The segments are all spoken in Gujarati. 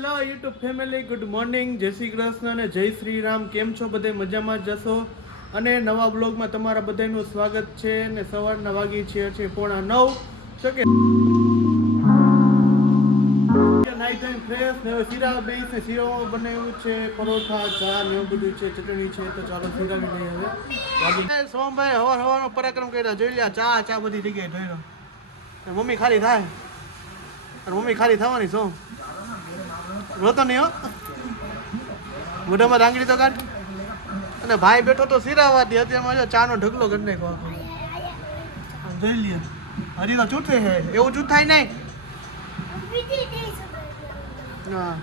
Hello YouTube family, good morning. જય શ્રી કૃષ્ણ અને જય શ્રી રામ. કેમ છો બધે? મજામાં જશો? અને નવા બ્લોગમાં તમારા બધાનું સ્વાગત છે ને સવારના વાગી છે છે પોણા નવ. તો કે નાઈ ધોઈને ફ્રેશ ને શીરા બેસ ને શીરો બનાવ્યું છે, પરોઠા, ચા ને એવું બધું છે, ચટણી છે, તો ચાલો શીરા લઈ હવે સોમભાઈ હવાર હવારનો પરાક્રમ કર્યા, જોઈ લ્યા, ચા ચા બધી જગ્યાએ જોઈ લો મમ્મી ખાલી થાય. મમ્મી ખાલી થવાની સોમ રોતો નહીં હો? મોઢામાં રાંગડી તો કાઢ. અને ભાઈ બેઠો તો સિરાવાદી અત્યારમાં જો ચાનો ઢગલો કરી નાખો જોઈ લે હરી તો ચૂથે હે એવું ચૂથ થાય નહીં. હા.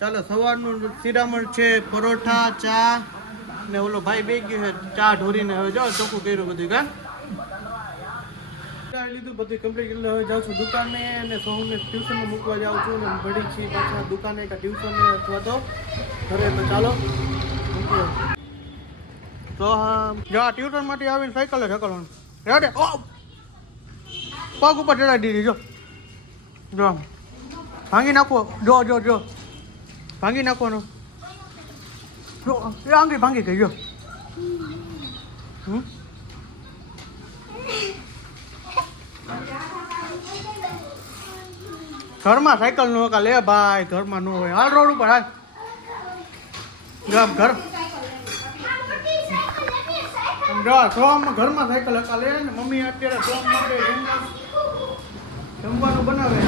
ચાલો, સવારનું સિરામણ છે, પરોઠા, ચા ને ઓલો ભાઈ બે ગયો છે, ચા ઢોરીને. હવે જાઓ ચોખ્ખું કર્યું બધું, કા? ચા લીધું બધું કમ્પ્લીટ એટલે હવે જાઉં છું દુકાને અને સોહમને ટ્યુશનમાં મૂકવા જાઉં છું અને ભણી છી પાછા દુકાને કે ટ્યુશને અથવા તો ઘરે. તો ચાલો તો હા જા માટે આવીને સાયકલ જ રેડે? ઓ! પગ ઉપર ચડાવી દીધી, જો. જો ભાંગી નાખો. જો જો જો. ભાંગી નાખવાનો. જો, એ આંગળી ભાંગી ગઈ, જો. હમ? ઘરમાં સાયકલ નો કા લે ભાઈ ઘરમાં નો હોય. હાલ રોડ ઉપર હાલ. ગામ ઘર. સોમ ઘરમાં સાયકલ હકા લે ને મમ્મી અત્યારે સોમ માટે જમવા- જમવાનું બનાવે.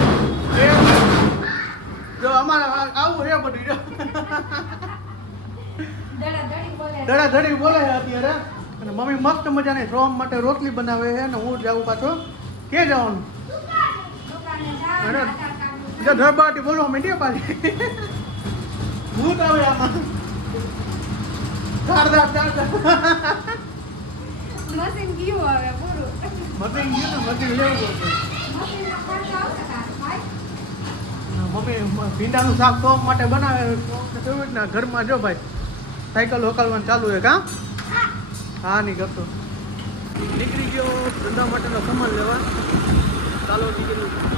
જો અમારે આવું છે બધું જો. દડા ધડી બોલે છે અત્યારે. અને મમ્મી મસ્ત મજાની સોમ માટે રોટલી બનાવે છે ને હું જાઉં પાછો. કે જવાનું? અરે માંડીએ પાછી ભૂત આવે આમાં. ધાર ધાર ધાર ધાર મશીન ગયું હવે પૂરું. મસીન ગયું તો મસીન લેવું મમ્મી ભીંડાનું શાક સોમ માટે બનાવે કેવું ના ઘરમાં જો ભાઈ. સાયકલ હોકાલવાનું ચાલુ છે કા? હા નહીં કરતો. નીકળી ગયો ધંધા માટેનો સામાન લેવા. ચાલો નીકળી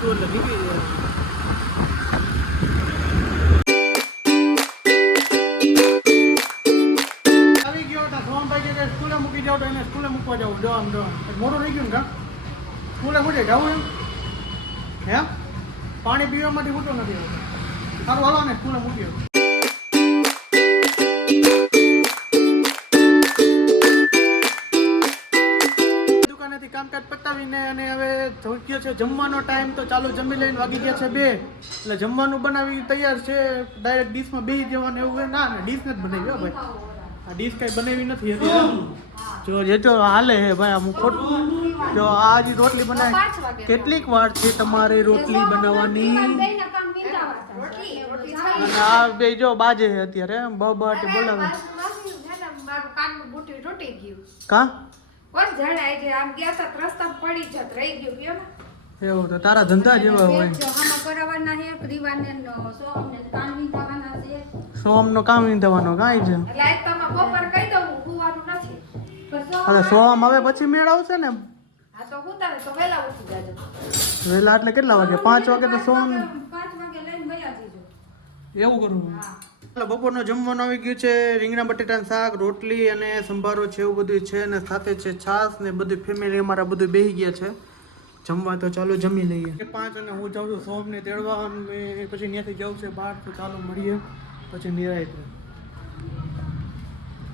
કીધું એટલે નીકળી હતા સોમભાઈ સ્કૂલે મૂકી જાવ તો એને સ્કૂલે મૂકવા જાવ જો આમ જો થઈ ગયું ને સ્કૂલે મૂકે જવું એમ? હે? પાણી પીવા માટે નથી સારું, હાલો ને સ્કૂલે મૂકી પતાવીને અને હવે ગયો છે. જમવાનો ટાઈમ તો ચાલો જમી લઈને વાગી ગયા છે બે. એટલે જમવાનું બનાવી તૈયાર છે. ડાયરેક્ટ ડીશમાં બેસી જવાનું એવું હોય. ના ના ડીશ નથી બનાવી હો ભાઈ. આ ડીશ કાંઈ બનાવી નથી હતી જો જે જો હાલે હે ભાઈ આમ ખોટું જો આ જે રોટલી બનાવી કેટલીક વાર છે તમારે રોટલી બનાવવાની? આ બે જો બાજે છે અત્યારે બોલાવે. કાનનું બુટી તૂટી ગયું. કા? કોણ જણાય છે આમ ગયા તા રસ્તા પડી જત રહી ગયું ગયો ને એવું તો તારા ધંધા જેવા હોય. આમાં કરાવવાના છે રીવાને નો સોમને કાન મીંડાવાના છે. સોમ નો કામની થવાનો કાંઈ છે એટલે આજ તમે બપોર કહી દઉં હુવાનું નથી. સોમ- અરે સોમ હવે પછી મેળ આવશે ને? હા તો હું તારે તો વહેલા ઉઠી જાજો. વેલા એટલે કેટલા વાગે? પાંચ વાગે તો સોમ પાંચ વાગે લઈને ગયા જજો. એવું કરવું ચાલો બપોરનો જમવાનું આવી ગયું છે. રીંગણા, બટેટાનું શાક, રોટલી અને સંભારો છે એવું બધું છે. અને સાથે છે છાશ ને બધું ફેમિલી અમારા બધું બેસી ગયા છે. જમવા તો ચાલો જમી લઈએ. પાંચ અને હું જાઉં છું સોમને તેડવા. અને પછી ત્યાંથી જાઉં છે બહાર, તો ચાલો મળીએ. પછી નિરાય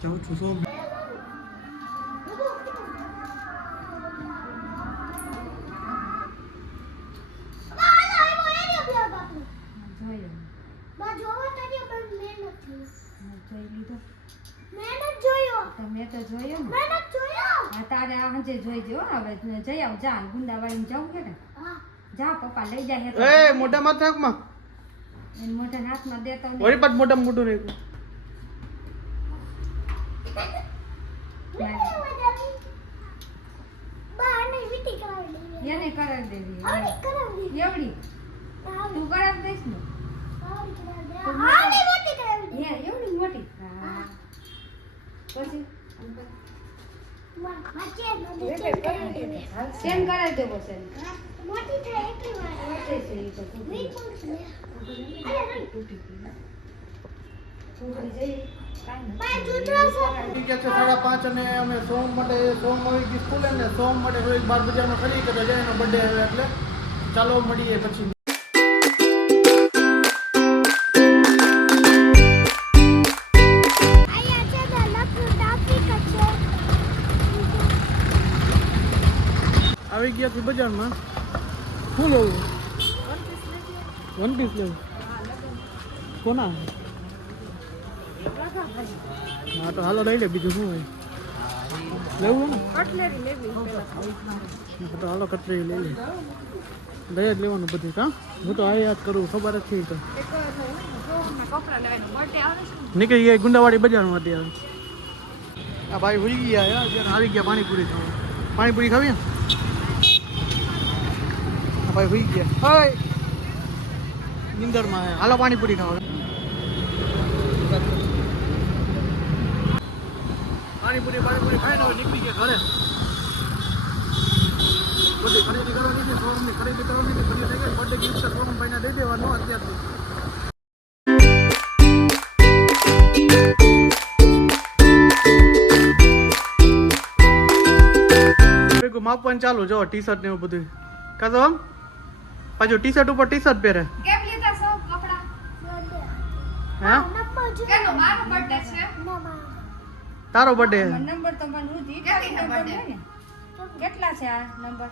જાઉં છું સોમ. જોયો. તમે તો જોયો ને? મેં જોયો. હા તારે આ હંજે જોઈજો હો હવે જઈ આવ જા ગુંદા વાળીને જવું છે ને. હા. જા પપ્પા લઈ જાય એ મોઢા માથે આંખમાં એને મોઢા હાથમાં દેતો ને વળી પાછ મોઢા મોઢું નહીં બાને વીટી કરાવી દે એને કરાવી દેવી આવડી કરાવી દે એવડી? તું કરાવી દઈશ ને? આવડી કરાવી દે. આવડી મોટી કરાવી દે હે એવડી મોટી હા પછી માં માચે નો દે સેન કરાવી દેવો સેન મોટી થાય એટલી વાર જશે ઈ તો વીસ કુકરી. પોલીસ લે. અરે, કુકરી જઈ કાંઈ નથી. પાંચ ઉતરો છો. થઈ ગયા છે સાડા પાંચ અને અમે સોમ માટે સોમ આવી ગઈ સ્કૂલે ને સોમ માટે થોડીક બાર બજારમાં ખરી કે રજા એનો બર્થડે આવ્યો એટલે. ચાલો મળીએ પછી. આવી ગયા છે બજારમાં. શું લેવું? વન પીસ લેવું. કોના? હા તો હાલો લઈ લે બીજું શું હોય? લેવું ને તો હાલો કટલેરી લઈ લે. લઈ જ લેવાનું બધું કા હું તો આ યાદ કરું ખબર જ છે તો. નીકળી ગયા ગુંડાવાડી બજારમાં અત્યારે. આ ભાઈ ભૂલી ગયા યાર આવી ગયા પાણીપુરી ખાવા. પાણીપુરી ખાવી? ભાઈ ભૂલી ગયા. હાય. નિંદરમાં હાલો પાણીપુરી ખાવા પાણીપુરી પાણીપુરી ખાઈને હવે નીકળી ગયા ઘરે. બધી ખરીદી કરવાની છે ખરીદી કરવાની છે બધી થઈ ગઈ. બર્થડે ગિફ્ટ શોરૂમ દઈ દેવાનું અત્યારથી. માપવાનું ચાલુ જો ટી શર્ટ ને એવું બધું. કાતો આમ? પાછું ટી શર્ટ ઉપર ટી શર્ટ પહેરે. કેમ લીધા સૌ કપડાં? હે? કેનો મારો બર્થડે છે. તારો બર્થડે નંબર તો મને હું દી નંબર નંબર ને? કેટલા છે આ નંબર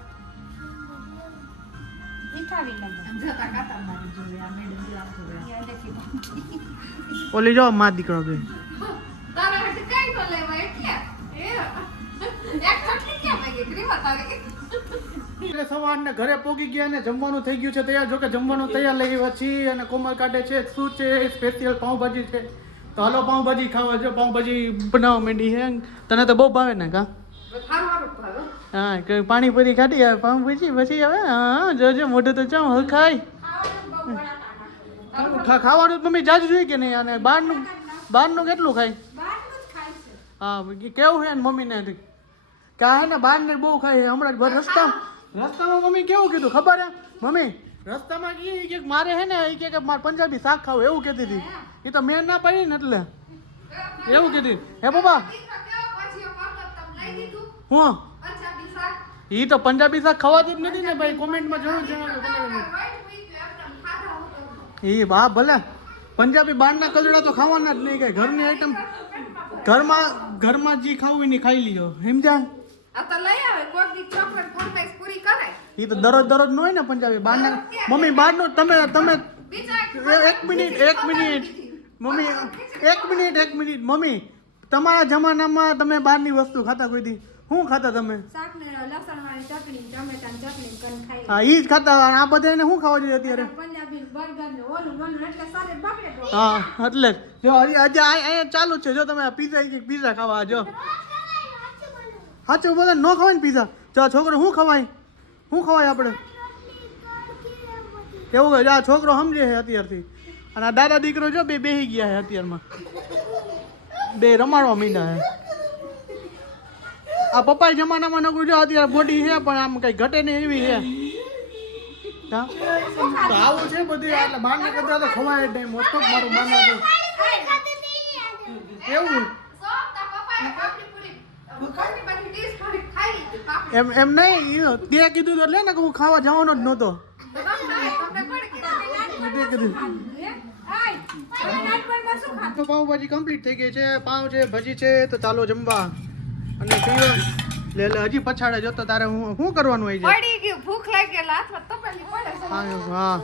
ઓલી જો માં દીકરો તારા કઈ તો લેવા એટલે. એ એક ચટલી ક્યાં માંગી ગ્રીવા તારી એટલે સવારને ઘરે પોગી ગયા ને જમવાનું થઈ ગયું છે તૈયાર. જો કે જમવાનું તૈયાર લઈ પછી અને કોમર કાઢે છે. શું છે? સ્પેશિયલ પાઉંભાજી છે. તો હાલો પાઉંભાજી ખાવા જો. પાઉંભાજી બનાવવા માંડી છે તને તો બહુ ભાવે ને કા? હા કે પાણીપુરી ખાધી? હવે પાઉંભાજી? પછી હવે? હા જોજો મોઢું તો ચમ હલખાય. ખાવાનું મમ્મી જાજુ જોઈએ કે નહીં? અને બહારનું બહારનું કેટલું ખાય? હા કેવું છે મમ્મીને? કે આ હે ને બહાર ને બહુ ખાય હમણાં રસ્તા રસ્તામાં મમ્મી કેવું કીધું? ખબર હે? મમ્મી, રસ્તામાં એ કે મારે હે ને એ કે મારે પંજાબી શાક ખાવું એવું કહેતી હતી. એ તો મેં ના પાડી ને એટલે. એવું કીધી. હે બાબા હું? એ તો પંજાબી શાક ખવાતું જ નથી ને, ભાઈ, કોમેન્ટમાં જરૂર હું એ વાહ, ભલે. પંજાબી બહારના કલડા તો ખાવાના જ નહીં કઈ ઘરની આઈટમ ઘરમાં ઘરમાં જે ખાવું હોય ખાઈ લીધો સમજ્યા? આ તો લઈ આવે કોક દી ચોકલેટ ફરમાઈશ પૂરી કરાય. એ તો દરરોજ દરરોજ ન હોય ને પંજાબી બહારના મમ્મી બહારનું તમે તમે એક મિનિટ એક મિનિટ. મમ્મી એક મિનિટ એક મિનિટ. મમ્મી તમારા જમાનામાં તમે બહારની વસ્તુ ખાતા કોઈ દી? શું ખાતા તમે? ને હા ઈ જ ખાતા. આ બધાને શું ખાવા જોઈએ અત્યારે? પંજાબી બર્ગર ને ઓલું ઓલું એટલે સારે બગડે તો. હા એટલે જ. હજી આજે અહીંયા ચાલુ છે. જો તમે પીઝા પીઝા ખાવા જો. સાચું બધા ન ખવાય ને પીઝા જો આ છોકરો શું ખવાય? શું ખવાય આપણે? એવું કહે આ છોકરો સમજે છે અત્યારથી. અને આ દાદા દીકરો જો બે બેહી ગયા છે અત્યારમાં. બે રમાડવા મીંડા છે આ પપ્પા જમાનામાં નકરું જો અત્યારે બોડી છે પણ આમ કઈ ઘટે નહીં એવી છે તો આવું છે બધું એટલે બહારના કરતા તો ખવાય જ નહીં. મોસ્ટ ઓફ મારું માનવા એવું? એમ એમ નહીં તે કીધું તો એટલે ને કે હું ખાવા જવાનો જ નહોતો. તે પાઉંભાજી કમ્પ્લીટ થઈ ગઈ છે પાઉં છે ભજી છે તો ચાલો જમવા. અને પીવા લે લે હજી પછાડે જો તારે હું શું કરવાનું હોય છે? ભૂખ લાગી એટલે હાથમાં તપેલી પડે. છે હા.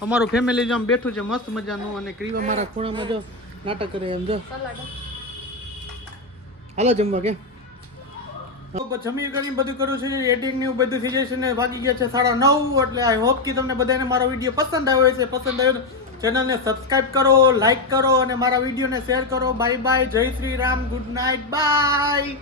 અમારું ફેમિલી જો બેઠું છે મસ્ત મજાનું અને ક્રીવા મારા ખૂણામાં જો નાટક કરે એમ જો. હાલો જમવા કે. જમી કરીને બધું કર્યું છે એડિટિંગ ને એવું બધું થઈ જશે ને ભાગી ગયા છે સાડા નવ, એટલે આઈ હોપ કે તમને બધાને મારો વીડિયો પસંદ આવ્યો છે પસંદ આવ્યો ચેનલને સબસ્ક્રાઇબ કરો લાઈક કરો અને મારા વિડીયોને શેર કરો. બાય બાય જય Shri Ram good night bye